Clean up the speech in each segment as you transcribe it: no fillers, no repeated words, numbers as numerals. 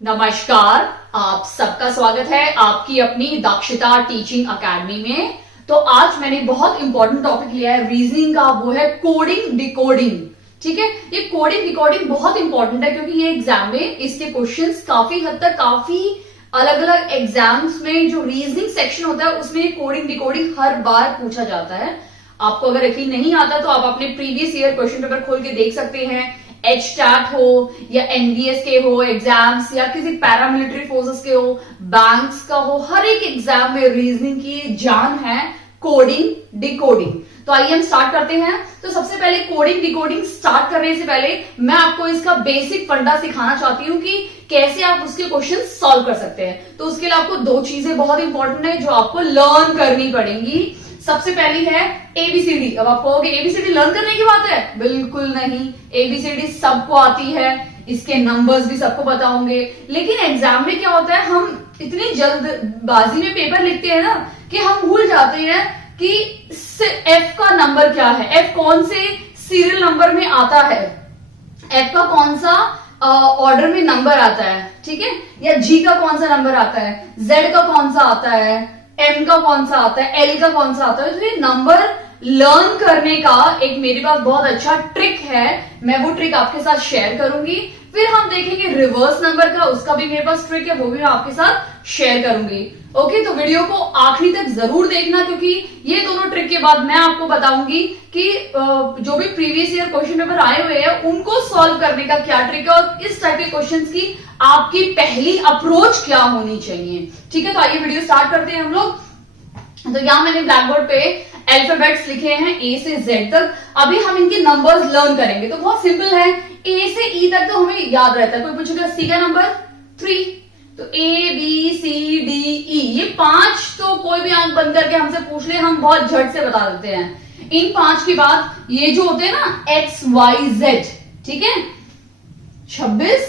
नमस्कार, आप सबका स्वागत है आपकी अपनी दक्षता टीचिंग एकेडमी में। तो आज मैंने बहुत इंपॉर्टेंट टॉपिक लिया है रीजनिंग का, वो है कोडिंग डिकोडिंग। ठीक है, ये कोडिंग डिकोडिंग बहुत इंपॉर्टेंट है क्योंकि ये एग्जाम में इसके क्वेश्चंस काफी हद तक काफी अलग अलग एग्जाम्स में जो रीजनिंग सेक्शन होता है उसमें ये कोडिंग डिकोडिंग हर बार पूछा जाता है। आपको अगर यकीन नहीं आता तो आप अपने प्रीवियस ईयर क्वेश्चन पेपर खोल के देख सकते हैं। HTAT हो या NVS के हो एग्जाम्स या किसी पैरामिलिट्री फोर्सेस के हो, बैंक्स का हो, हर एक एग्जाम में रीजनिंग की जान है कोडिंग डिकोडिंग। तो आइए हम स्टार्ट करते हैं। तो सबसे पहले कोडिंग डिकोडिंग स्टार्ट करने से पहले मैं आपको इसका बेसिक फंडा सिखाना चाहती हूँ कि कैसे आप उसके क्वेश्चन सॉल्व कर सकते हैं। तो उसके लिए आपको दो चीजें बहुत इंपॉर्टेंट है जो आपको लर्न करनी पड़ेंगी। सबसे पहली है एबीसीडी। अब आप कहोगे एबीसीडी लर्न करने की बात है? बिल्कुल नहीं, एबीसीडी सबको आती है, इसके नंबर्स भी सबको पता होंगे। लेकिन एग्जाम में क्या होता है, हम इतनी जल्दबाजी में पेपर लिखते हैं ना कि हम भूल जाते हैं कि एफ का नंबर क्या है, एफ कौन से सीरियल नंबर में आता है, एफ का कौन सा ऑर्डर में नंबर आता है, ठीक है, या जी का कौन सा नंबर आता है, जेड का कौन सा आता है, एम का कौन सा आता है, एल का कौन सा आता है। तो ये नंबर लर्न करने का एक मेरे पास बहुत अच्छा ट्रिक है, मैं वो ट्रिक आपके साथ शेयर करूंगी। फिर हम देखेंगे रिवर्स नंबर का, उसका भी मेरे पास ट्रिक है, वो भी मैं आपके साथ शेयर करूंगी। ओके, तो वीडियो को आखिरी तक जरूर देखना क्योंकि ये दोनों ट्रिक के बाद मैं आपको बताऊंगी कि जो भी प्रीवियस ईयर क्वेश्चन पेपर आए हुए हैं उनको सॉल्व करने का क्या ट्रिक है और इस टाइप के क्वेश्चंस की आपकी पहली अप्रोच क्या होनी चाहिए। ठीक है, तो आइए वीडियो स्टार्ट करते हैं हम लोग। तो यहां मैंने ब्लैक बोर्ड पे अल्फाबेट्स लिखे हैं ए से जेड तक। अभी हम इनके नंबर्स लर्न करेंगे। तो बहुत सिंपल है, ए से ई तक तो हमें याद रहता है। कोई पूछेगा सी का नंबर 3, तो A B C D E, ये 5 तो कोई भी आंख बंद करके हमसे पूछ ले, हम बहुत झट से बता देते हैं। इन 5 के बाद ये जो होते हैं ना एक्स वाई जेड, ठीक है, 26,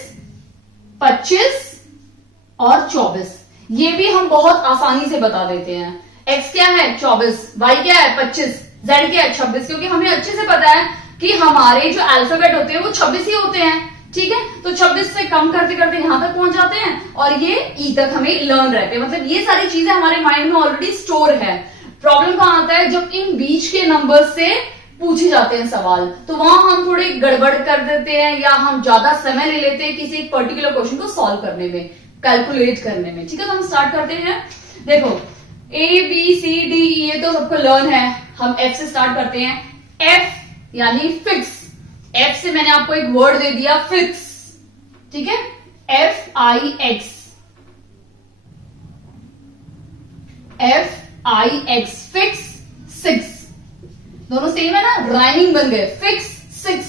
25 और 24, ये भी हम बहुत आसानी से बता देते हैं। एक्स क्या है 24, वाई क्या है 25, जेड क्या है 26, क्योंकि हमें अच्छे से पता है कि हमारे जो अल्फाबेट होते हैं वो 26 ही होते हैं। ठीक है, तो 26 से कम करते करते यहां तक पहुंच जाते हैं और ये ई तक हमें लर्न रहते हैं। मतलब ये सारी चीजें हमारे माइंड में ऑलरेडी स्टोर है। प्रॉब्लम कहां आता है, जब इन बीच के नंबर से पूछे जाते हैं सवाल, तो वहां हम थोड़े गड़बड़ कर देते हैं या हम ज्यादा समय ले लेते हैं किसी एक पर्टिकुलर क्वेश्चन को सॉल्व करने में, कैलकुलेट करने में। ठीक है, तो हम स्टार्ट करते हैं। देखो ए बी सी डी ये तो सबको लर्न है। हम एफ से स्टार्ट करते हैं। एफ यानी फिक्स। एफ से मैंने आपको एक वर्ड दे दिया फिक्स, ठीक है, FIX, FIX, फिक्स 6, दोनों सेम है ना, राइमिंग बन गए, फिक्स 6।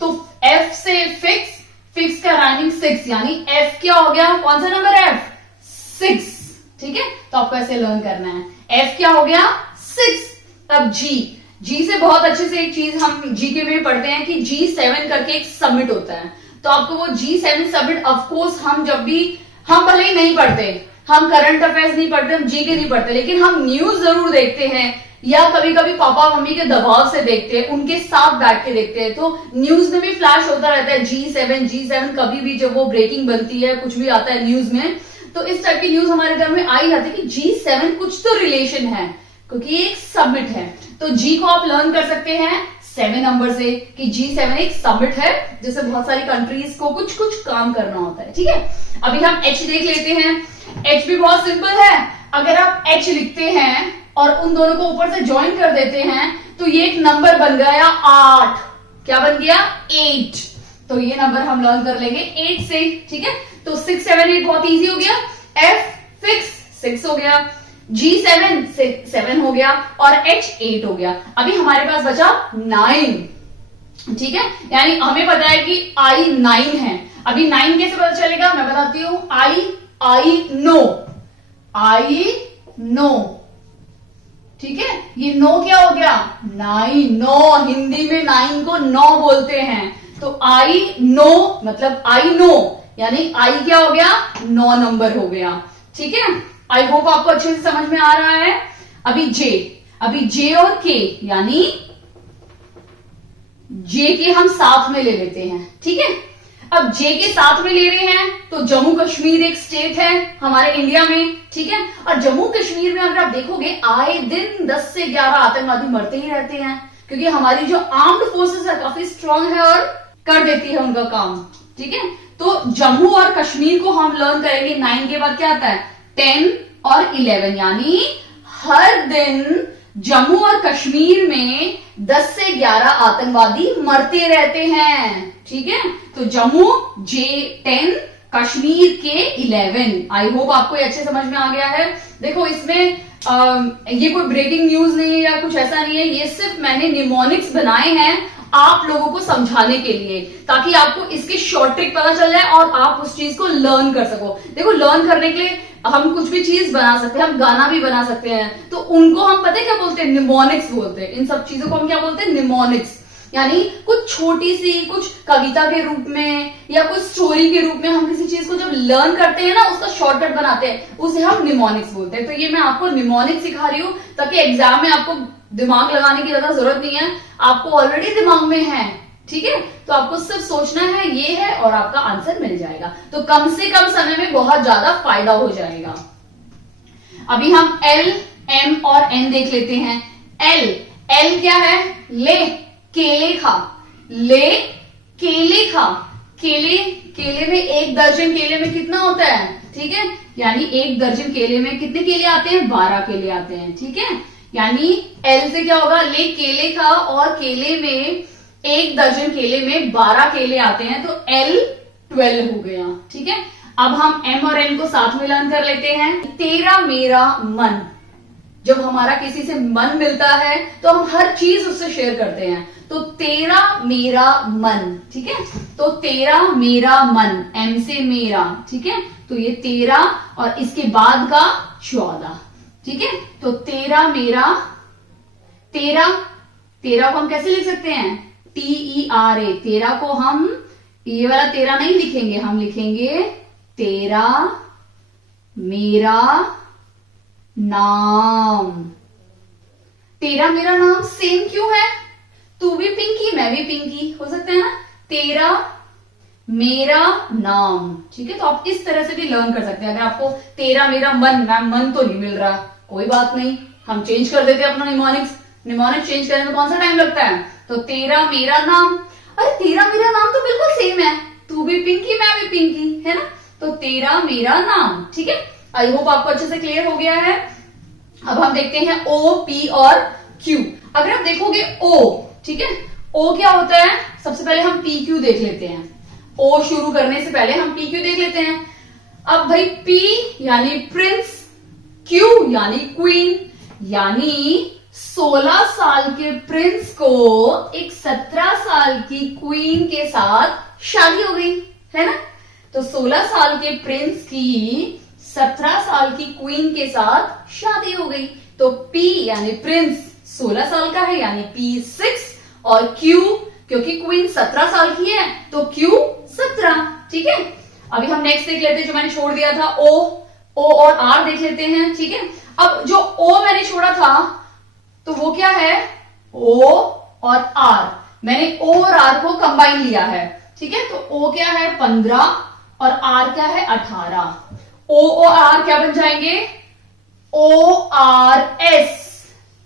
तो एफ से फिक्स, फिक्स का राइमिंग 6, यानी एफ क्या हो गया, कौन सा नंबर है, एफ 6। ठीक है, तो आपको ऐसे लर्न करना है। एफ क्या हो गया 6। अब जी, जी से बहुत अच्छे से एक चीज हम जीके में पढ़ते हैं कि G7 करके एक सबमिट होता है। तो आपको वो G7 सबमिट, ऑफकोर्स हम जब भी, हम भले ही नहीं पढ़ते, हम करंट अफेयर्स नहीं पढ़ते, हम जीके नहीं पढ़ते, लेकिन हम न्यूज जरूर देखते हैं या कभी कभी पापा मम्मी के दबाव से देखते हैं, उनके साथ बैठ के देखते हैं। तो न्यूज में भी फ्लैश होता रहता है G7 कभी भी जब वो ब्रेकिंग बनती है, कुछ भी आता है न्यूज में, तो इस टाइप की न्यूज हमारे घर में आई जाती है कि G7 कुछ तो रिलेशन है क्योंकि एक सबमिट है। तो जी को आप लर्न कर सकते हैं 7 नंबर से कि G7 एक सबमिट है, जैसे बहुत सारी कंट्रीज को कुछ कुछ काम करना होता है। ठीक है, अभी हम H देख लेते हैं। H भी बहुत सिंपल है। अगर आप H लिखते हैं और उन दोनों को ऊपर से ज्वाइन कर देते हैं तो ये एक नंबर बन गया 8। क्या बन गया 8। तो ये नंबर हम लर्न कर लेंगे 8 से। ठीक है, तो 6 7 8 बहुत इजी हो गया। F फिक्स 6 हो गया, G7 7 हो गया और H 8 हो गया। अभी हमारे पास बचा 9। ठीक है, यानी हमें पता है कि I 9 है। अभी 9 कैसे पता चलेगा, मैं बताती हूं। I नो, ठीक है, ये नो क्या हो गया 9, नो, हिंदी में 9 को 9 बोलते हैं। तो I नो मतलब I नो, यानी I क्या हो गया 9 नंबर हो गया। ठीक है, आई होप आपको अच्छे से समझ में आ रहा है। अभी जे और के, यानी जे के हम साथ में ले लेते हैं। ठीक है, अब जे के साथ में ले रहे हैं तो जम्मू कश्मीर एक स्टेट है हमारे इंडिया में, ठीक है। और जम्मू कश्मीर में अगर आप देखोगे आए दिन 10 से 11 आतंकवादी मरते ही रहते हैं, क्योंकि हमारी जो आर्म्ड फोर्सेस है काफी स्ट्रांग है और कर देती है उनका काम, ठीक है। तो जम्मू और कश्मीर को हम लर्न करेंगे। 9 के बाद क्या आता है 10 और 11, यानी हर दिन जम्मू और कश्मीर में 10 से 11 आतंकवादी मरते रहते हैं, ठीक है। तो जम्मू जे 10, कश्मीर के 11। आई होप आपको ये अच्छे समझ में आ गया है। देखो इसमें ये कोई ब्रेकिंग न्यूज नहीं है या कुछ ऐसा नहीं है, ये सिर्फ मैंने निमोनिक्स बनाए हैं आप लोगों को समझाने के लिए, ताकि आपको इसके शॉर्ट ट्रिक पता चल जाए और आप उस चीज को लर्न कर सको। देखो लर्न करने के लिए हम कुछ भी चीज बना सकते हैं, हम गाना भी बना सकते हैं, तो उनको हम पता है क्या बोलते हैं, निमोनिक्स बोलते हैं। इन सब चीजों को हम क्या बोलते हैं, निमोनिक्स। यानी कुछ छोटी सी कुछ कविता के रूप में या कुछ स्टोरी के रूप में हम किसी चीज को जब लर्न करते हैं ना, उसका शॉर्टकट बनाते हैं, उसे हम निमोनिक्स बोलते हैं। तो ये मैं आपको निमोनिक्स सिखा रही हूँ ताकि एग्जाम में आपको दिमाग लगाने की ज्यादा जरूरत नहीं है, आपको ऑलरेडी दिमाग में है, ठीक है। तो आपको सिर्फ सोचना है ये है और आपका आंसर मिल जाएगा, तो कम से कम समय में बहुत ज्यादा फायदा हो जाएगा। अभी हम एल, एम और एन देख लेते हैं। एल क्या है, ले, केले खा, ले केले खा। केले में 1 दर्जन केले में कितना होता है, ठीक है। यानी 1 दर्जन केले में कितने केले आते हैं, 12 केले आते हैं, ठीक है। यानी एल से क्या होगा, ले केले खा, और केले में 1 दर्जन केले में 12 केले आते हैं, तो एल 12 हो गया, ठीक है। अब हम एम और एन को साथ में लर्न कर लेते हैं। तेरा मेरा मन, जब हमारा किसी से मन मिलता है तो हम हर चीज उससे शेयर करते हैं, तो तेरा मेरा मन, ठीक है। तो तेरा मेरा मन, एम से मेरा, ठीक है। तो ये 13 और इसके बाद का 14, ठीक है। तो तेरा मेरा, तेरा को हम कैसे लिख सकते हैं, TERA। तेरा को हम ये वाला 13 नहीं लिखेंगे, हम लिखेंगे तेरा मेरा नाम। तेरा मेरा नाम सेम क्यों है, तू भी पिंकी मैं भी पिंकी, हो सकता है ना, तेरा मेरा नाम, ठीक है। तो आप इस तरह से भी लर्न कर सकते हैं। अगर आपको तेरा मेरा मन, मैम मन तो नहीं मिल रहा, कोई बात नहीं, हम चेंज कर देते हैं अपना निमोनिक्स चेंज करने में कौन सा टाइम लगता है। तो तेरा मेरा नाम, अरे तेरा मेरा नाम तो बिल्कुल सेम है, तू भी पिंकी मैं भी पिंकी, है ना। तो तेरा मेरा नाम, ठीक है। आई होप आपको अच्छे से क्लियर हो गया है। अब हम देखते हैं ओ, पी और क्यू। अगर आप देखोगे ओ, ठीक है, ओ क्या होता है, सबसे पहले हम पी क्यू देख लेते हैं। ओ शुरू करने से पहले हम पी क्यू देख लेते हैं। अब भाई पी यानी प्रिंस, क्यू यानी क्वीन, यानी 16 साल के प्रिंस को एक 17 साल की क्वीन के साथ शादी हो गई, है ना। तो 16 साल के प्रिंस की 17 साल की क्वीन के साथ शादी हो गई। तो P यानी प्रिंस 16 साल का है, यानी P6, और Q क्योंकि क्वीन 17 साल की है तो Q 17, ठीक है। अभी हम नेक्स्ट देख लेते हैं जो मैंने छोड़ दिया था, O और R देख लेते हैं, ठीक है। अब जो O मैंने छोड़ा था तो वो क्या है, O और R, मैंने O और R को कंबाइन लिया है, ठीक है। तो O क्या है 15 और R क्या है 18। O और R क्या बन जाएंगे, ORS,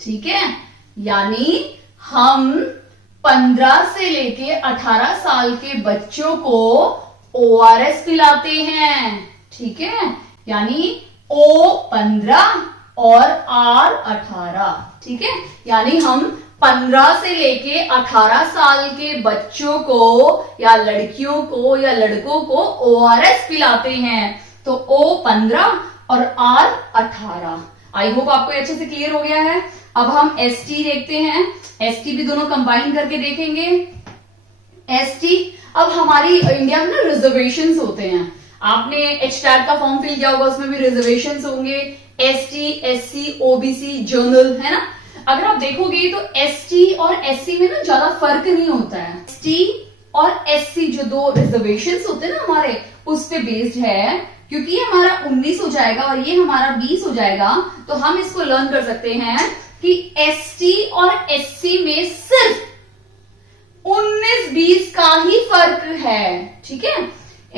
ठीक है। यानी हम 15 से लेके 18 साल के बच्चों को ORS पिलाते हैं, ठीक है। यानी O 15 और R 18, ठीक है। यानी हम 15 से लेके 18 साल के बच्चों को या लड़कियों को या लड़कों को ORS पिलाते हैं। तो O 15 और R 18। आई होप आपको अच्छे से क्लियर हो गया है। अब हम ST देखते हैं, ST भी दोनों कंबाइन करके देखेंगे। ST, अब हमारी इंडिया में ना रिजर्वेशंस होते हैं, आपने HTAT का फॉर्म फिल किया होगा, उसमें भी रिजर्वेशंस होंगे, ST, SC, OBC, जनरल, है ना। अगर आप देखोगे तो ST और SC में ना ज्यादा फर्क नहीं होता है। ST और SC जो दो रिजर्वेशंस होते हैं ना हमारे, उस पे बेस्ड है। क्योंकि ये हमारा 19 हो जाएगा और ये हमारा 20 हो जाएगा, तो हम इसको लर्न कर सकते हैं कि ST और SC में सिर्फ 19-20 का ही फर्क है, ठीक है।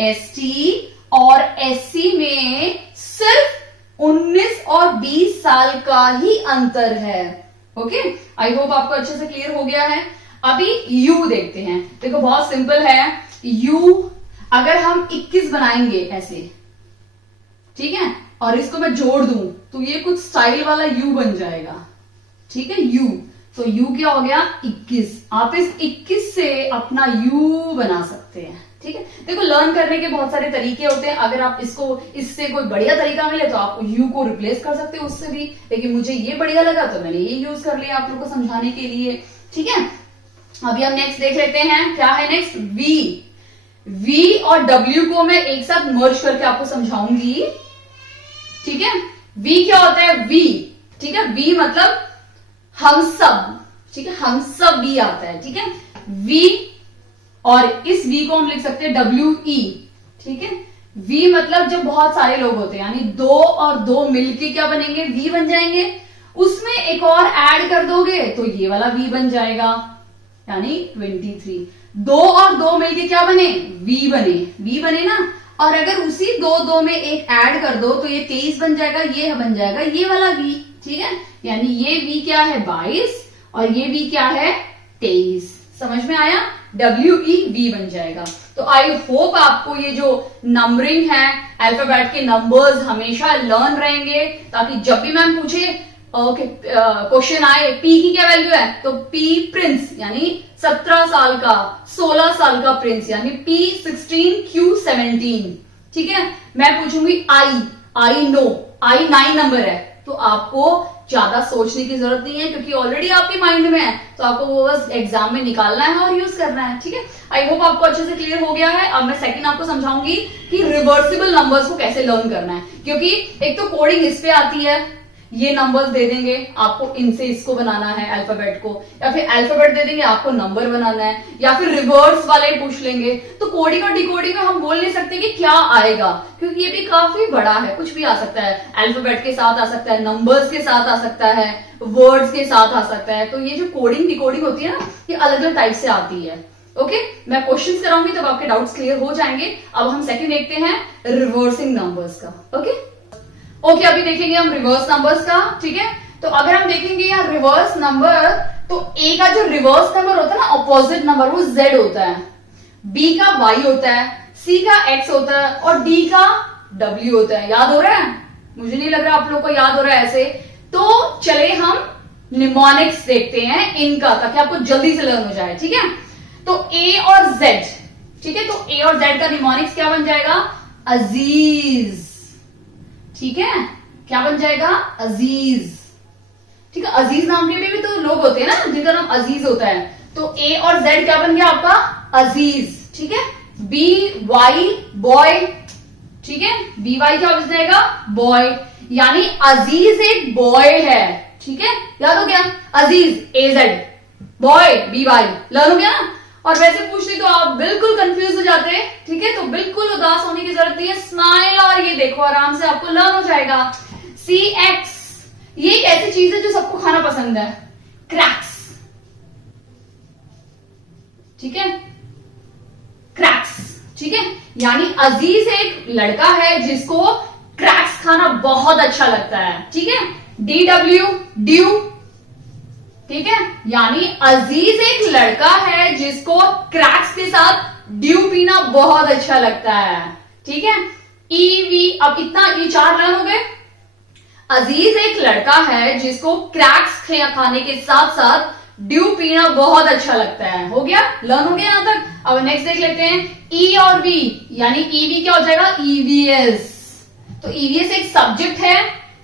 एसटी और एससी में सिर्फ 19 और 20 साल का ही अंतर है। ओके, आई होप आपको अच्छे से क्लियर हो गया है। अभी यू देखते हैं। देखो बहुत सिंपल है। यू अगर हम 21 बनाएंगे ऐसे, ठीक है, और इसको मैं जोड़ दूं तो ये कुछ स्टाइल वाला यू बन जाएगा, ठीक है। यू, तो यू क्या हो गया 21। आप इस 21 से अपना यू बना सकते हैं, ठीक है। देखो लर्न करने के बहुत सारे तरीके होते हैं। अगर आप इससे कोई बढ़िया तरीका मिले तो आप यू को रिप्लेस कर सकते हो उससे भी, लेकिन मुझे ये बढ़िया लगा तो मैंने ये यूज कर लिया आप लोग को समझाने के लिए, ठीक है। अभी हम नेक्स्ट देख लेते हैं, क्या है नेक्स्ट, वी। वी और डब्ल्यू को मैं एक साथ मर्ज करके आपको समझाऊंगी, ठीक है। वी क्या होता है, वी, ठीक है। वी मतलब हम सब, ठीक है, हम सब वी आता है, ठीक है। वी और इस वी को हम लिख सकते हैं WE, ठीक है। वी मतलब जब बहुत सारे लोग होते हैं, यानी 2 और 2 मिलके क्या बनेंगे, वी बन जाएंगे। उसमें एक और ऐड कर दोगे तो ये वाला वी बन जाएगा, यानी 23। 2 और 2 मिलके क्या बने, वी बने, वी बने ना। और अगर उसी 2 में एक ऐड कर दो तो ये 23 बन जाएगा, ये बन जाएगा ये वाला वी, ठीक है। यानी ये वी क्या है 22 और ये वी क्या है 23। समझ में आया, WE वी बन जाएगा। तो आई होप आपको ये जो नंबरिंग है, अल्फाबेट के नंबर्स हमेशा लर्न रहेंगे, ताकि जब भी मैम पूछे क्वेश्चन आए पी की क्या वैल्यू है, तो पी प्रिंस यानी 17 साल का, 16 साल का प्रिंस यानी P16 Q17, ठीक है। मैं पूछूंगी आई नो, आई 9 नंबर है, तो आपको ज्यादा सोचने की जरूरत नहीं है क्योंकि ऑलरेडी आपके माइंड में है, तो आपको वो बस एग्जाम में निकालना है और यूज करना है, ठीक है। आई होप आपको अच्छे से क्लियर हो गया है। अब मैं सेकंड आपको समझाऊंगी कि रिवर्सिबल नंबर्स को कैसे लर्न करना है, क्योंकि एक तो कोडिंग इस पे आती है, ये नंबर्स दे देंगे आपको, इनसे इसको बनाना है अल्फाबेट को, या फिर अल्फाबेट दे देंगे आपको नंबर बनाना है, या फिर रिवर्स वाले पूछ लेंगे। तो कोडिंग और डिकोडिंग में हम बोल नहीं सकते कि क्या आएगा, क्योंकि ये भी काफी बड़ा है, कुछ भी आ सकता है, अल्फाबेट के साथ आ सकता है, नंबर्स के साथ आ सकता है, वर्ड्स के साथ आ सकता है। तो ये जो कोडिंग डिकोडिंग होती है ना, ये अलग अलग टाइप से आती है। ओके, मैं क्वेश्चंस कराऊंगी तब आपके डाउट्स क्लियर हो जाएंगे। अब हम सेकंड देखते हैं रिवर्सिंग नंबर्स का। ओके, अभी देखेंगे हम रिवर्स नंबर्स का, ठीक है। तो अगर हम देखेंगे यहाँ रिवर्स नंबर, तो ए का जो रिवर्स नंबर होता है ना, ऑपोजिट नंबर, वो Z होता है, B का Y होता है, C का X होता है और D का W होता है। याद हो रहा है? मुझे नहीं लग रहा आप लोग को याद हो रहा है ऐसे। तो चले हम निमोनिक्स देखते हैं इनका, ताकि आपको जल्दी से लर्न हो जाए, ठीक है। तो A और Z, ठीक है, तो A और Z का निमोनिक्स क्या बन जाएगा, अजीज, ठीक है। क्या बन जाएगा, अजीज, ठीक है। अजीज नाम के भी तो लोग होते हैं ना जिनका नाम अजीज होता है। तो ए और जेड क्या बन गया आपका, अजीज, ठीक है। बी वाई बॉय, ठीक है, बी वाई क्या बन जाएगा, बॉय, यानी अजीज एक बॉय है, ठीक है। याद हो गया, अजीज A Z, by B Y, learn हो गया ना। और वैसे पूछती तो आप बिल्कुल कंफ्यूज हो जाते हैं, ठीक है। तो बिल्कुल उदास होने की जरूरत नहीं है, स्माइल, और ये देखो आराम से आपको लर्न हो जाएगा। CX, ये एक ऐसी चीज है जो सबको खाना पसंद है, क्रैक्स, ठीक है, क्रैक्स, ठीक है। यानी अजीज एक लड़का है जिसको क्रैक्स खाना बहुत अच्छा लगता है, ठीक है। DW ड्यू, ठीक है, यानी अजीज एक लड़का है जिसको क्रैक्स के साथ ड्यू पीना बहुत अच्छा लगता है, ठीक है। EV, अब इतना ये 4 लर्न हो गए। अजीज एक लड़का है जिसको क्रैक्स खाने के साथ साथ ड्यू पीना बहुत अच्छा लगता है। हो गया, लर्न हो गया यहां तक। अब नेक्स्ट देख लेते हैं E और V, यानी EV क्या हो जाएगा, EVS। तो EVS एक सब्जेक्ट है,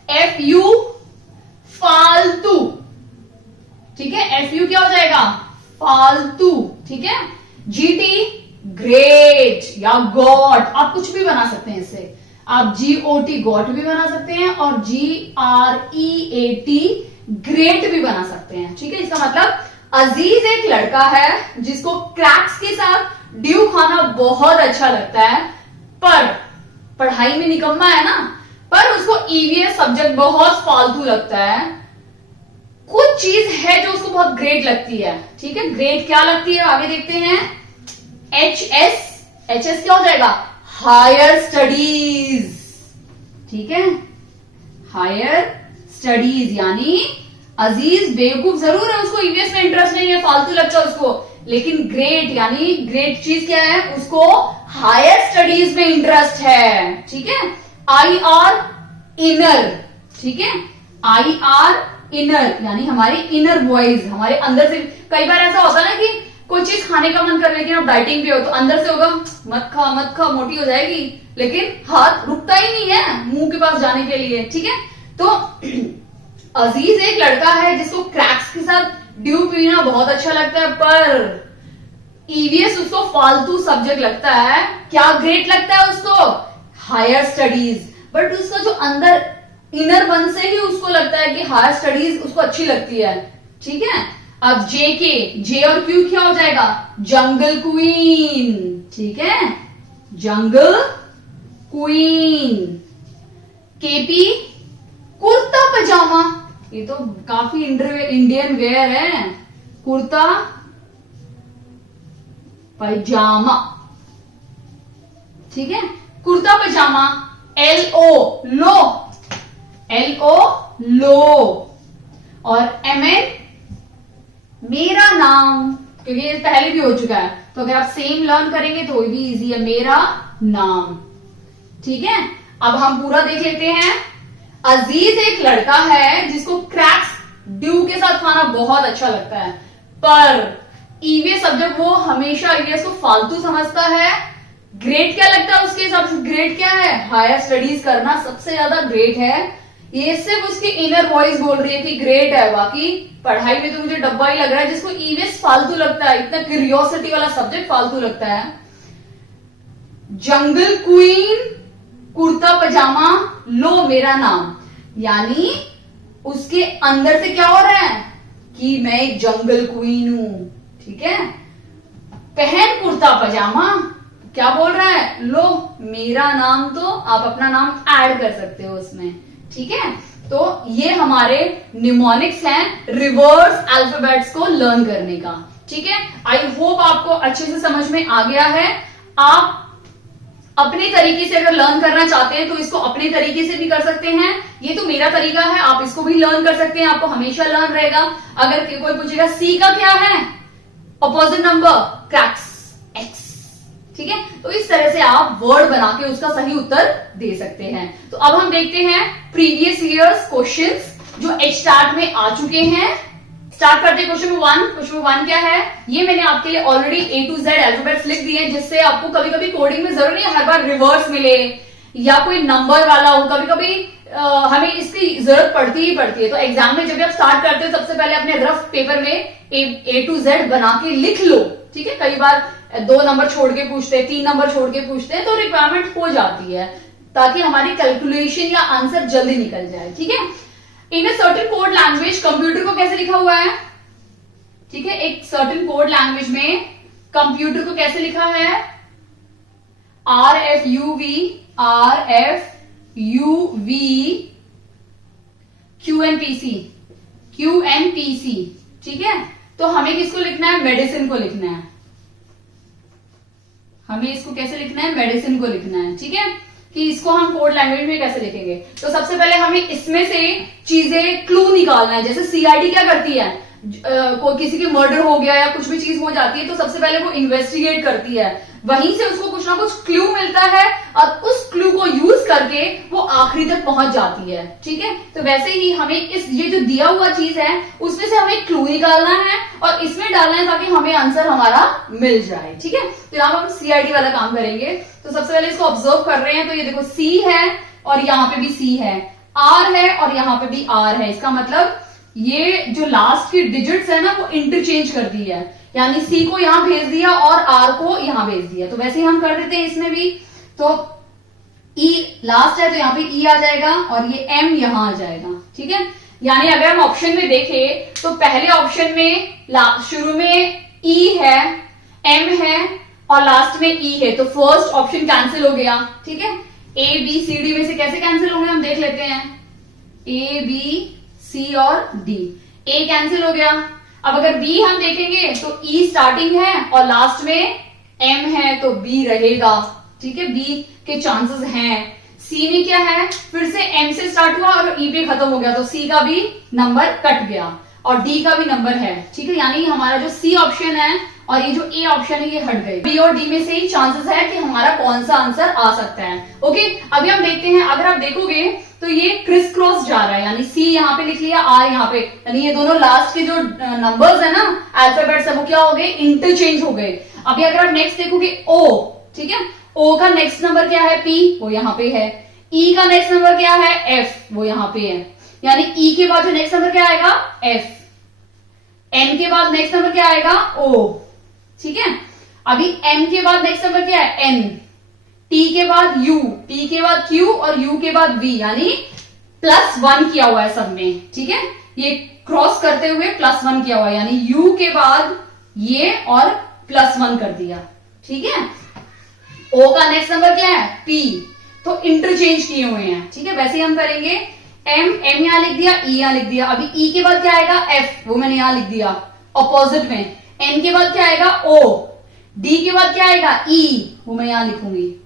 FU फालतू, ठीक है, FU क्या हो जाएगा, फालतू, ठीक है। GT ग्रेट या गॉड, आप कुछ भी बना सकते हैं इससे, आप GOT गॉट भी बना सकते हैं और GREAT ग्रेट भी बना सकते हैं, ठीक है। इसका मतलब अजीज एक लड़का है जिसको क्रैक्स के साथ ड्यू खाना बहुत अच्छा लगता है, पर पढ़ाई में निकम्मा है ना, पर उसको EVS सब्जेक्ट बहुत फालतू लगता है। कुछ चीज है जो उसको बहुत ग्रेट लगती है, ठीक है। ग्रेट क्या लगती है, आगे देखते हैं। एच एस क्या हो जाएगा, हायर स्टडीज, ठीक है। हायर स्टडीज यानी अजीज बेवकूफ जरूर है, उसको ईवीएस में इंटरेस्ट नहीं है, फालतू लगता है उसको, लेकिन ग्रेट यानी ग्रेट चीज क्या है, उसको हायर स्टडीज में इंटरेस्ट है, ठीक है। आई आर इनर, ठीक है। आई आर इनर यानी हमारी इनर वॉइस, हमारे अंदर से। कई बार ऐसा होता है ना कि कोई चीज खाने का मन कर, लेकिन आप डाइटिंग पे हो तो अंदर से होगा मत खा मोटी हो जाएगी, लेकिन हाथ रुकता ही नहीं है मुंह के पास जाने के लिए, ठीक है। तो अजीज एक लड़का है जिसको क्रैक्स के साथ ड्यू पीना बहुत अच्छा लगता है, पर ईवीएस उसको फालतू सब्जेक्ट लगता है। क्या ग्रेट लगता है उसको, हायर स्टडीज। बट उसका जो अंदर इनर मन से ही उसको लगता है कि हायर स्टडीज उसको अच्छी लगती है, ठीक है। अब जे और क्यू क्या हो जाएगा, जंगल क्वीन, ठीक है, जंगल क्वीन। केपी कुर्ता पजामा, ये तो काफी इंडियन वेयर है, कुर्ता पजामा, ठीक है, कुर्ता पजामा। LO लो, और MN मेरा नाम, क्योंकि ये पहले भी हो चुका है, तो अगर आप सेम लर्न करेंगे तो भी इजी है, मेरा नाम, ठीक है। अब हम पूरा देख लेते हैं। अजीज एक लड़का है जिसको क्रैक्स ड्यू के साथ खाना बहुत अच्छा लगता है, पर ईवीएस सब्जेक्ट वो हमेशा ईवीएस को फालतू समझता है। ग्रेट क्या लगता है उसके हिसाब से, ग्रेट क्या है, हायर स्टडीज करना सबसे ज्यादा ग्रेट है। ये सिर्फ उसकी इनर वॉइस बोल रही है कि ग्रेट है, बाकी पढ़ाई में तो मुझे डब्बा ही लग रहा है। जिसको ईवीएस फालतू लगता है, इतना क्यूरियोसिटी वाला सब्जेक्ट फालतू लगता है। जंगल क्वीन, कुर्ता पजामा, लो मेरा नाम, यानी उसके अंदर से क्या हो रहा है कि मैं एक जंगल क्वीन हूं, ठीक है। पहन कुर्ता पजामा, क्या बोल रहा है, लो मेरा नाम, तो आप अपना नाम ऐड कर सकते हो उसमें, ठीक है। तो ये हमारे निमोनिक्स हैं रिवर्स अल्फाबेट्स को लर्न करने का, ठीक है। आई होप आपको अच्छे से समझ में आ गया है। आप अपने तरीके से अगर लर्न करना चाहते हैं तो इसको अपने तरीके से भी कर सकते हैं, ये तो मेरा तरीका है, आप इसको भी लर्न कर सकते हैं, आपको हमेशा लर्न रहेगा। अगर कोई पूछेगा सी का क्या है, अपोजिट नंबर क्रैक्स, एक्स, ठीक है। तो इस तरह से आप वर्ड बना के उसका सही उत्तर दे सकते हैं। तो अब हम देखते हैं प्रीवियस ईयर्स क्वेश्चंस जो एचटार्ट में आ चुके हैं। स्टार्ट करते हैं क्वेश्चन नंबर 1। क्वेश्चन नंबर 1 क्या है, ये मैंने आपके लिए already A to Z alphabets लिख दिए हैं, जिससे आपको कभी कभी कोडिंग में जरूर नहीं हर बार रिवर्स मिले या कोई नंबर वाला हो, कभी कभी हमें इसकी जरूरत पड़ती ही पड़ती है। तो एग्जाम में जब आप स्टार्ट करते हो सबसे पहले अपने रफ पेपर में A to Z बना के लिख लो, ठीक है। कई बार 2 नंबर छोड़ के पूछते हैं, 3 नंबर छोड़ के पूछते हैं, तो रिक्वायरमेंट हो जाती है ताकि हमारी कैलकुलेशन या आंसर जल्दी निकल जाए, ठीक है। In a certain code language, computer को कैसे लिखा हुआ है, ठीक है। एक सर्टेन कोड लैंग्वेज में कंप्यूटर को कैसे लिखा है, RFUV QNPC, ठीक है। तो हमें किसको लिखना है, मेडिसिन को लिखना है, हमें इसको कैसे लिखना है, मेडिसिन को लिखना है, ठीक है। कि इसको हम कोड लैंग्वेज में कैसे लिखेंगे, तो सबसे पहले हमें इसमें से चीजें क्लू निकालना है। जैसे सीआईडी क्या करती है, किसी के मर्डर हो गया या कुछ भी चीज हो जाती है तो सबसे पहले वो इन्वेस्टिगेट करती है, वहीं से उसको कुछ ना कुछ क्लू मिलता है और उस क्लू को यूज करके वो आखिरी तक पहुंच जाती है, ठीक है। तो वैसे ही हमें ये जो दिया हुआ चीज है उसमें से हमें क्लू निकालना है और इसमें डालना है ताकि हमें आंसर हमारा मिल जाए, ठीक है। तो यहां हम सीआईडी वाला काम करेंगे। तो सबसे पहले इसको ऑब्जर्व कर रहे हैं, तो ये देखो सी है और यहाँ पे भी सी है, आर है और यहाँ पे भी आर है। इसका मतलब ये जो लास्ट की डिजिट्स है ना वो इंटरचेंज कर दी है, यानी सी को यहां भेज दिया और आर को यहां भेज दिया। तो वैसे ही हम कर देते हैं इसमें भी। तो ई लास्ट है तो यहाँ पे ई आ जाएगा और ये एम यहां आ जाएगा, ठीक है। यानी अगर हम ऑप्शन में देखें तो पहले ऑप्शन में शुरू में ई है, एम है और लास्ट में ई है, तो फर्स्ट ऑप्शन कैंसिल हो गया, ठीक है। ए बी सी डी में से कैसे कैंसिल होंगे हम देख लेते हैं। ए बी सी और डी, ए कैंसिल हो गया। अब अगर बी हम देखेंगे तो ई स्टार्टिंग है और लास्ट में एम है, तो बी रहेगा। ठीक है, बी के चांसेस हैं। सी में क्या है, फिर से एम से स्टार्ट हुआ और ई पे खत्म हो गया, तो सी का भी नंबर कट गया और डी का भी नंबर है। ठीक है, यानी हमारा जो सी ऑप्शन है और ये जो ए ऑप्शन है ये हट गए। बी और डी में से ही चांसेस है कि हमारा कौन सा आंसर आ सकता है। ओके, अभी हम देखते हैं, अगर आप देखोगे तो ये क्रिस क्रॉस जा रहा है, यानी सी यहाँ पे लिख लिया, आर यहाँ पे, यानी ये दोनों लास्ट के जो नंबर्स है ना अल्फाबेट्स है वो क्या हो गए, इंटरचेंज हो गए। अभी अगर आप नेक्स्ट देखोगे ओ, ठीक है, ओ का नेक्स्ट नंबर क्या है, पी, वो यहाँ पे है। ई का नेक्स्ट नंबर क्या है, एफ, वो यहाँ पे है। यानी ई के बाद जो नेक्स्ट नंबर क्या आएगा, एफ। एन के बाद नेक्स्ट नंबर क्या आएगा, ओ। ठीक है, अभी एम के बाद नेक्स्ट नंबर क्या है, एन। टी के बाद यू, टी के बाद क्यू और यू के बाद वी, यानी +1 किया हुआ है सब में। ठीक है, ये क्रॉस करते हुए +1 किया हुआ है, यानी यू के बाद ये और +1 कर दिया। ठीक है, ओ का नेक्स्ट नंबर क्या है, पी, तो इंटरचेंज किए हुए हैं। ठीक है, वैसे ही हम करेंगे, एम यहां लिख दिया, ई यहां लिख दिया। अभी ई के बाद क्या आएगा, एफ, वो मैंने यहां लिख दिया ऑपोजिट में। एन के बाद क्या आएगा, ओ। डी के बाद क्या आएगा, ई, वो मैं यहां लिखूंगी।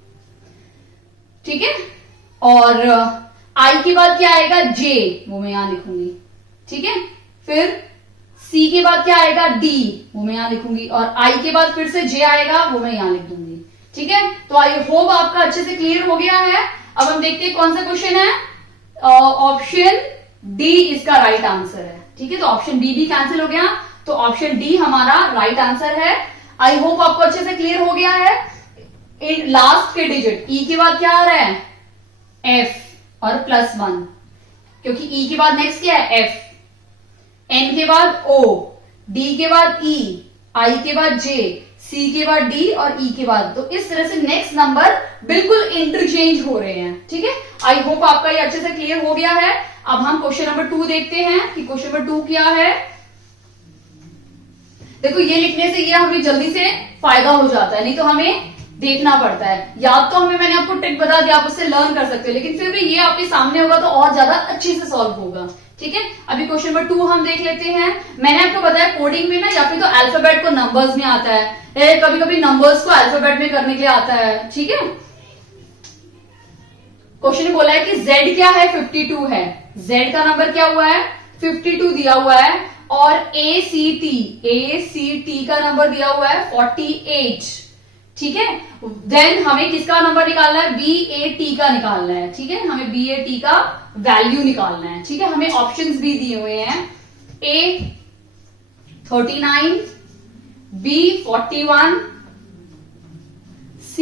ठीक है, और आई के बाद क्या आएगा, जे, वो मैं यहां लिखूंगी। ठीक है, फिर सी के बाद क्या आएगा, डी, वो मैं यहां लिखूंगी, और आई के बाद फिर से जे आएगा, वो मैं यहां लिख दूंगी। ठीक है, तो आई होप आपका अच्छे से क्लियर हो गया है। अब हम देखते हैं कौन सा क्वेश्चन है, ऑप्शन डी इसका राइट आंसर है। ठीक है, तो ऑप्शन बी भी कैंसिल हो गया, तो ऑप्शन डी हमारा राइट आंसर है। आई होप आपको अच्छे से क्लियर हो गया है। लास्ट के डिजिट ई के बाद क्या आ रहा है, एफ और +1, क्योंकि ई के बाद नेक्स्ट क्या है, एफ। एन के बाद ओ, डी के बाद ई, आई के बाद जे, सी के बाद डी और ई के बाद, तो इस तरह से नेक्स्ट नंबर बिल्कुल इंटरचेंज हो रहे हैं। ठीक है, आई होप आपका ये अच्छे से क्लियर हो गया है। अब हम क्वेश्चन नंबर 2 देखते हैं कि क्वेश्चन नंबर 2 क्या है। देखो, ये लिखने से ये हमें जल्दी से फायदा हो जाता है, नहीं तो हमें देखना पड़ता है। याद तो हमें, मैंने आपको ट्रिक बता दिया, आप उससे लर्न कर सकते हो, लेकिन फिर भी ये आपके सामने होगा तो और ज्यादा अच्छे से सॉल्व होगा। ठीक है, अभी क्वेश्चन नंबर 2 हम देख लेते हैं। मैंने आपको बताया कोडिंग में ना या फिर तो अल्फाबेट को नंबर्स में आता है, कभी कभी नंबर्स को अल्फाबेट में करने के लिए आता है। ठीक है, क्वेश्चन बोला है कि Z क्या है, 52 है। Z का नंबर क्या हुआ है, 52 दिया हुआ है, और ACT का नंबर दिया हुआ है 48। ठीक है, देन हमें किसका नंबर निकालना है, BAT का निकालना है। ठीक है, हमें BAT का वैल्यू निकालना है। ठीक है, हमें ऑप्शंस भी दिए हुए हैं, A 39, B 41, C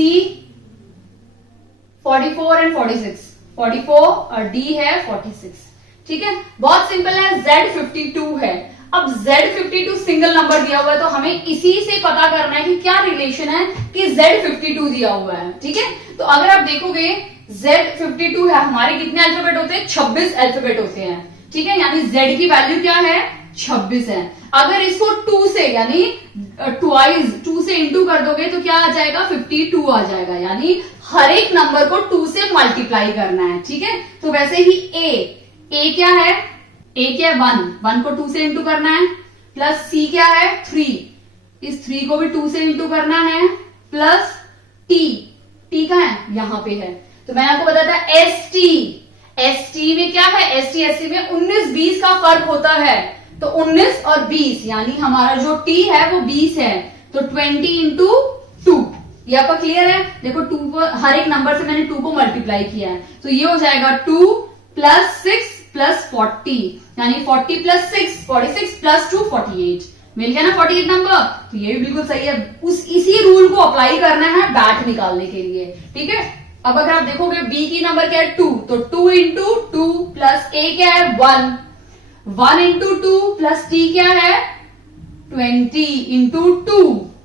44 एंड 46, 44 और D है 46। ठीक है, बहुत सिंपल है, Z 52 है। अब Z52 सिंगल नंबर दिया हुआ है, तो हमें इसी से पता करना है कि क्या रिलेशन है कि Z52 दिया हुआ है। ठीक है, तो अगर आप देखोगे Z52 है, हमारे कितने अल्फाबेट होते हैं, 26 अल्फाबेट होते हैं। ठीक है, यानी Z की वैल्यू क्या है, 26 है। अगर इसको 2 से यानी ट्वाइस 2 से इंटू कर दोगे तो क्या आ जाएगा, 52 आ जाएगा। यानी हर एक नंबर को 2 से मल्टीप्लाई करना है। ठीक है, तो वैसे ही A क्या है, A क्या है, 1 को 2 से इंटू करना है, प्लस C क्या है, 3, इस 3 को भी 2 से इंटू करना है, प्लस T का है, यहां पे है। तो मैंने आपको बताया था ST में क्या है, ST में 19-20 का फर्क होता है, तो 19 और 20, यानी हमारा जो T है वो 20 है, तो 20 इंटू 2। ये आपका क्लियर है। देखो 2 को हर एक नंबर से मैंने 2 को मल्टीप्लाई किया है, तो ये हो जाएगा 2 + 6 + 40, यानी 40 + 6 46 + 2 48, मिल गया ना 48 नंबर। तो ये भी बिल्कुल सही है। इसी रूल को अप्लाई करना है बैट निकालने के लिए। ठीक है, अब अगर आप देखोगे B की नंबर क्या है, 2, तो 2 इंटू 2 प्लस A क्या है, 1 इंटू 2 प्लस T क्या है, 20 इंटू 2।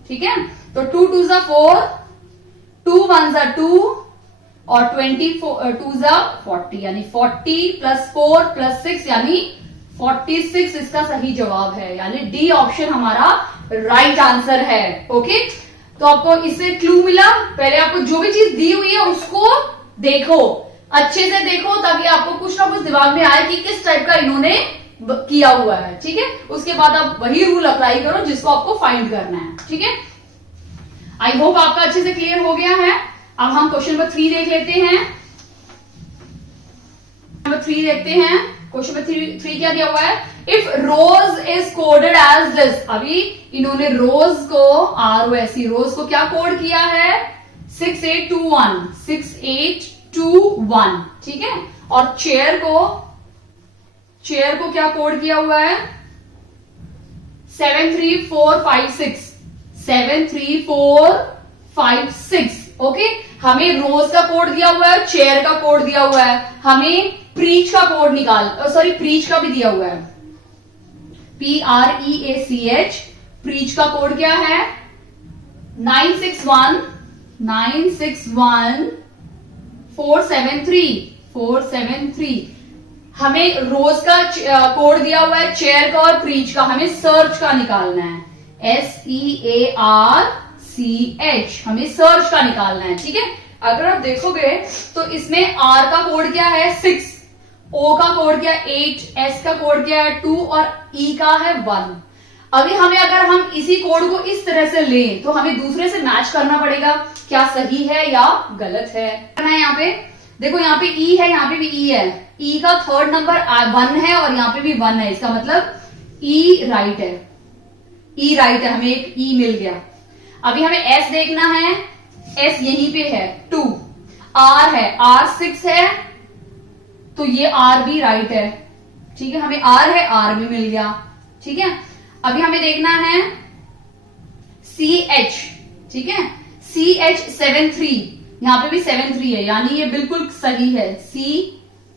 ठीक है, तो 2 2 = 4, 2 1 = 2 और 2 = 40, यानी 40 + 4 + 6 यानी 46 इसका सही जवाब है। यानी डी ऑप्शन हमारा राइट आंसर है। ओके, तो आपको इससे क्लू मिला। पहले आपको जो भी चीज दी हुई है उसको देखो, अच्छे से देखो, ताकि आपको कुछ ना कुछ दिमाग में आए कि किस टाइप का इन्होंने किया हुआ है, ठीक है। उसके बाद आप वही रूल अप्लाई करो जिसको आपको फाइंड करना है, ठीक है। आई होप आपका अच्छे से क्लियर हो गया है। अब हम क्वेश्चन नंबर 3 देख लेते हैं। नंबर 3 देखते हैं। क्वेश्चन नंबर 3 क्या दिया हुआ है? If rose is coded as this. अभी इन्होंने रोज को ROSE रोज को क्या कोड किया है? 6821, ठीक है। और चेयर को क्या कोड किया हुआ है? 73456। ओके, हमें रोज का कोड दिया हुआ है, चेयर का कोड दिया हुआ है, हमें प्रीच का कोड प्रीच का भी दिया हुआ है, PREACH। प्रीच का कोड क्या है? 961473। हमें रोज का कोड दिया हुआ है, चेयर का और प्रीच का, हमें सर्च का निकालना है, SEARCH। हमें सर्च का निकालना है, ठीक है। अगर आप देखोगे तो इसमें R का कोड क्या है? 6, O का कोड क्या है? 8, S का कोड क्या है? 2 और E का है 1। अभी हमें अगर हम इसी कोड को इस तरह से लें तो हमें दूसरे से मैच करना पड़ेगा, क्या सही है या गलत है। यहाँ पे देखो, यहाँ पे E है, यहाँ पे भी E है। E का थर्ड नंबर 1 है और यहाँ पे भी 1 है, इसका मतलब E राइट है। हमें एक E मिल गया। अभी हमें S देखना है, S यहीं पे है 2। R है, R 6 है, तो ये R भी राइट है, ठीक है। हमें R है, R भी मिल गया, ठीक है। अभी हमें देखना है CH, ठीक है। CH 73, यहां पे भी 73 है, यानी ये बिल्कुल सही है। C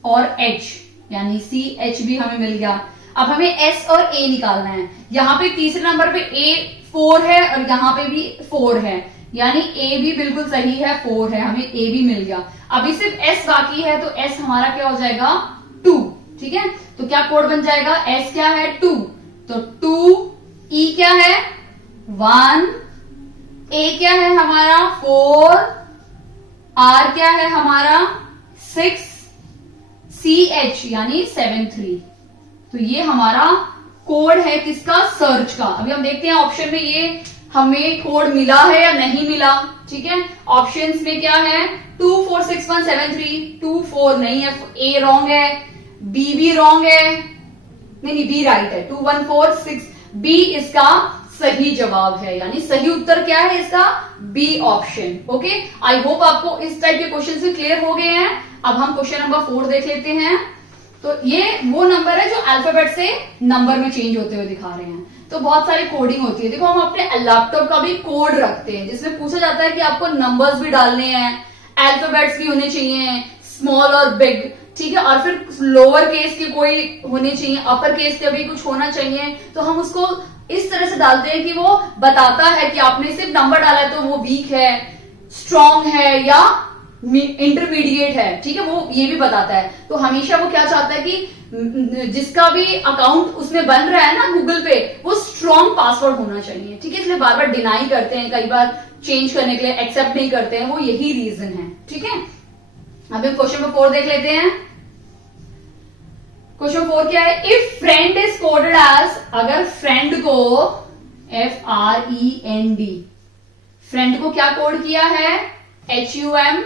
और H, यानी CH भी हमें मिल गया। अब हमें S और A निकालना है। यहां पे तीसरे नंबर पे A 4 है और यहां पे भी 4 है, यानी A भी बिल्कुल सही है, 4 है, हमें A भी मिल गया। अभी सिर्फ S बाकी है, तो S हमारा क्या हो जाएगा? 2, ठीक है। तो क्या कोड बन जाएगा? S क्या है? 2, तो 2, E क्या है? 1, A क्या है हमारा? 4, R क्या है हमारा? 6, CH यानी 73। तो ये हमारा कोड है किसका? सर्च का। अभी हम देखते हैं ऑप्शन में ये हमें कोड मिला है या नहीं मिला, ठीक है। ऑप्शंस में क्या है? 246173, 24 नहीं है, A रॉन्ग है, B भी रॉन्ग है, नहीं B राइट है, 2146, B इसका सही जवाब है, यानी सही उत्तर क्या है इसका? B option. Okay, I hope आपको इस टाइप के क्वेश्चन से क्लियर हो गए हैं। अब हम क्वेश्चन नंबर 4 देख लेते हैं। तो ये वो नंबर है जो अल्फाबेट से नंबर में चेंज होते हुए दिखा रहे हैं। तो बहुत सारी कोडिंग होती है। देखो, हम अपने लैपटॉप का भी कोड रखते हैं जिसमें पूछा जाता है कि आपको नंबर्स भी डालने हैं, अल्फाबेट्स भी होने चाहिए, स्मॉल और बिग, ठीक है, और फिर लोअर केस के कोई होने चाहिए, अपर केस के भी कुछ होना चाहिए। तो हम उसको इस तरह से डालते हैं कि वो बताता है कि आपने सिर्फ नंबर डाला है तो वो वीक है, स्ट्रॉन्ग है या इंटरमीडिएट है, ठीक है, वो ये भी बताता है। तो हमेशा वो क्या चाहता है कि जिसका भी अकाउंट उसमें बन रहा है ना गूगल पे, वो स्ट्रॉन्ग पासवर्ड होना चाहिए, ठीक है। इसलिए बार बार डिनाई करते हैं, कई बार चेंज करने के लिए एक्सेप्ट नहीं करते हैं, वो यही रीजन है, ठीक है। अब हम क्वेश्चन नंबर 4 देख लेते हैं। क्वेश्चन 4 क्या है? If friend is coded as, अगर फ्रेंड को FREND, फ्रेंड को क्या कोड किया है? HUM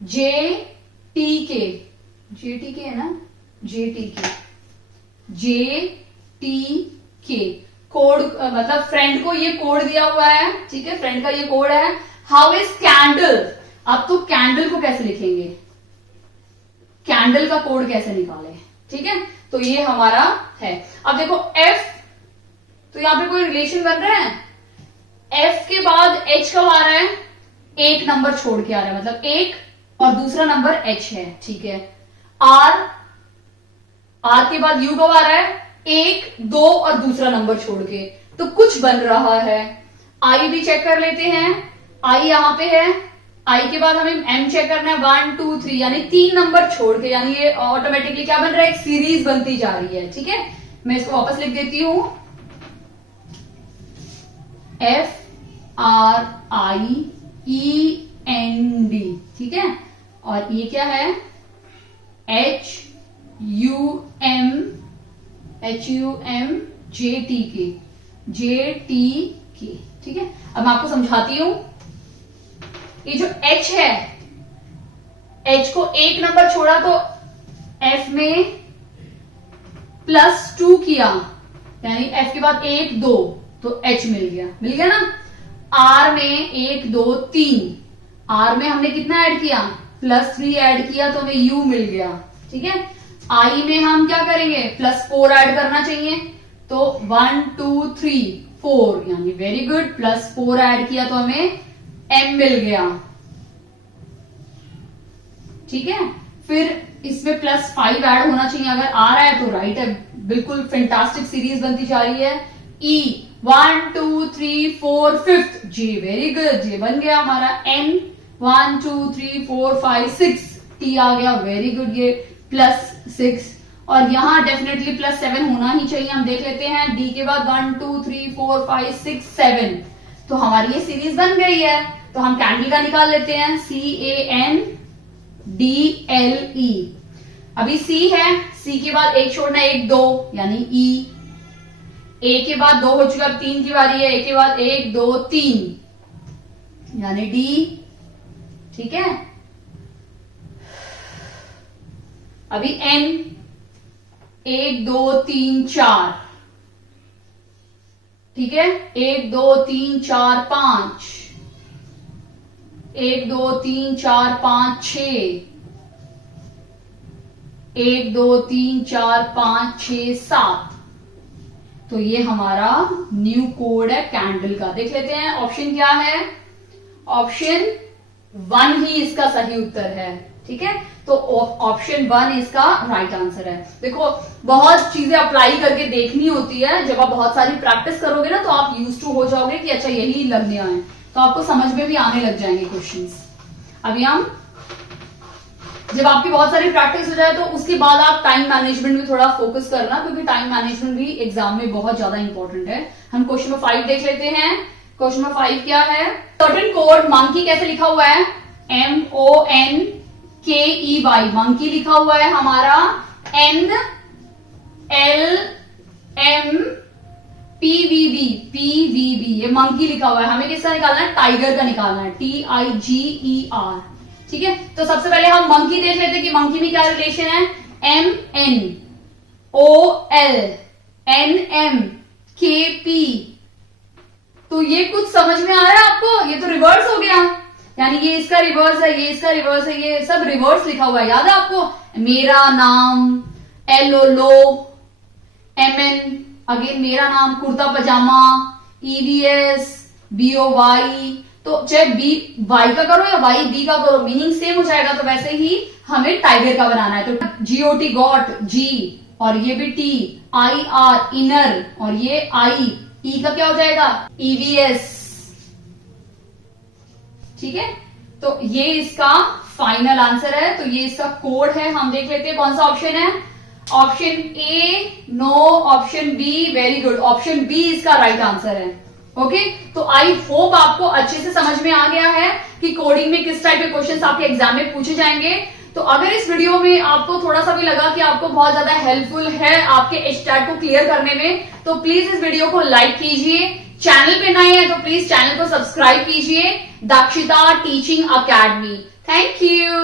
JTK है ना, JTK कोड, मतलब फ्रेंड को ये कोड दिया हुआ है, ठीक है, फ्रेंड का ये कोड है। How is candle? अब तो कैंडल को कैसे लिखेंगे, कैंडल का कोड कैसे निकाले, ठीक है। तो ये हमारा है। अब देखो F, तो यहां पे कोई रिलेशन बन रहा है? F के बाद H कब आ रहा है? एक नंबर छोड़ के आ रहा है, मतलब एक और दूसरा नंबर H है, ठीक है। R के बाद U कब आ रहा है? 1, 2 और दूसरा नंबर छोड़ के, तो कुछ बन रहा है। I भी चेक कर लेते हैं। I यहां पे है, I के बाद हमें M चेक करना है, 1, 2, 3, यानी 3 नंबर छोड़ के, यानी ये ऑटोमेटिकली क्या बन रहा है? एक सीरीज बनती जा रही है, ठीक है। मैं इसको वापस लिख देती हूं, FRIEND, ठीक है। और ये क्या है? JTK, ठीक है। अब मैं आपको समझाती हूं। ये जो H है, H को एक नंबर छोड़ा तो F में +2 किया, यानी F के बाद 1 2 तो H मिल गया ना। R में 1 2 3, R में हमने कितना ऐड किया, +3 ऐड किया तो हमें U मिल गया, ठीक है। I में हम क्या करेंगे, +4 ऐड करना चाहिए, तो 1 2 3 4, यानी वेरी गुड, +4 ऐड किया तो हमें M मिल गया, ठीक है। फिर इसमें +5 ऐड होना चाहिए, अगर आ रहा है तो राइट है, बिल्कुल फैंटास्टिक सीरीज बनती जा रही है। E 1 2 3 4 5th, J very good, J बन गया हमारा। N 1 2 3 4 5 6, T आ गया, वेरी गुड, ये +6, और यहां डेफिनेटली +7 होना ही चाहिए, हम देख लेते हैं। D के बाद 1 2 3 4 5 6 7, तो हमारी ये सीरीज बन गई है। तो हम कैंडल का निकाल लेते हैं, CANDLE। अभी C है, C के बाद 1 छोड़ना, 1 2, यानी E। A के बाद 2 हो चुका, अब 3 की बारी है, A के बाद 1 2 3, यानी D, ठीक है। अभी N 1 2 3 4, ठीक है, 1 2 3 4 5, 1 2 3 4 5 6, 1 2 3 4 5 6 7, तो ये हमारा न्यू कोड है कैंडल का। देख लेते हैं ऑप्शन क्या है, ऑप्शन 1 ही इसका सही उत्तर है, ठीक है। तो ऑप्शन 1 इसका राइट आंसर है। देखो, बहुत चीजें अप्लाई करके देखनी होती है, जब आप बहुत सारी प्रैक्टिस करोगे ना तो आप यूज टू हो जाओगे कि अच्छा यही लगने आए, तो आपको समझ में भी आने लग जाएंगे क्वेश्चंस। अभी हम, जब आपकी बहुत सारी प्रैक्टिस हो जाए तो उसके बाद आप टाइम मैनेजमेंट में थोड़ा फोकस करना, क्योंकि टाइम मैनेजमेंट भी एग्जाम में बहुत ज्यादा इंपॉर्टेंट है। हम क्वेश्चन नंबर 5 देख लेते हैं। क्वेश्चन नंबर 5 क्या है, सर्टेन कोड मंकी कैसे लिखा हुआ है, MONKEY, मंकी लिखा हुआ है हमारा, PVB, ये मंकी लिखा हुआ है। हमें किसका निकालना है, टाइगर का निकालना है, TIGER, ठीक है। तो सबसे पहले हम मंकी देख लेते हैं कि मंकी में क्या रिलेशन है। MNOLNMKP, तो ये कुछ समझ में आ रहा है आपको, ये तो रिवर्स हो गया, यानी ये इसका रिवर्स है, ये इसका रिवर्स है, ये सब रिवर्स लिखा हुआ है, याद है आपको। मेरा नाम, LOLO, MN अगेन मेरा नाम, कुर्ता पजामा, EVS, BOY, तो चाहे बी वाई का करो या वाई बी का करो, मीनिंग सेम हो जाएगा। तो वैसे ही हमें टाइगर का बनाना है, तो GOT गॉट, G, और ये भी T, IR इनर, और ये I, E का क्या हो जाएगा, EVS, ठीक है। तो ये इसका फाइनल आंसर है, तो ये इसका कोड है। हम देख लेते हैं कौन सा ऑप्शन है, option A no, option B very good, option B इसका राइट आंसर है। ओके, तो आई होप आपको अच्छे से समझ में आ गया है कि कोडिंग में किस टाइप के क्वेश्चंस आपके एग्जाम में पूछे जाएंगे। तो अगर इस वीडियो में आपको थोड़ा सा भी लगा कि आपको बहुत ज्यादा हेल्पफुल है आपके एचटेट को क्लियर करने में, तो प्लीज इस वीडियो को लाइक कीजिए। चैनल पे नए हैं तो प्लीज चैनल को सब्सक्राइब कीजिए, दाक्षिता टीचिंग अकेडमी। Thank you.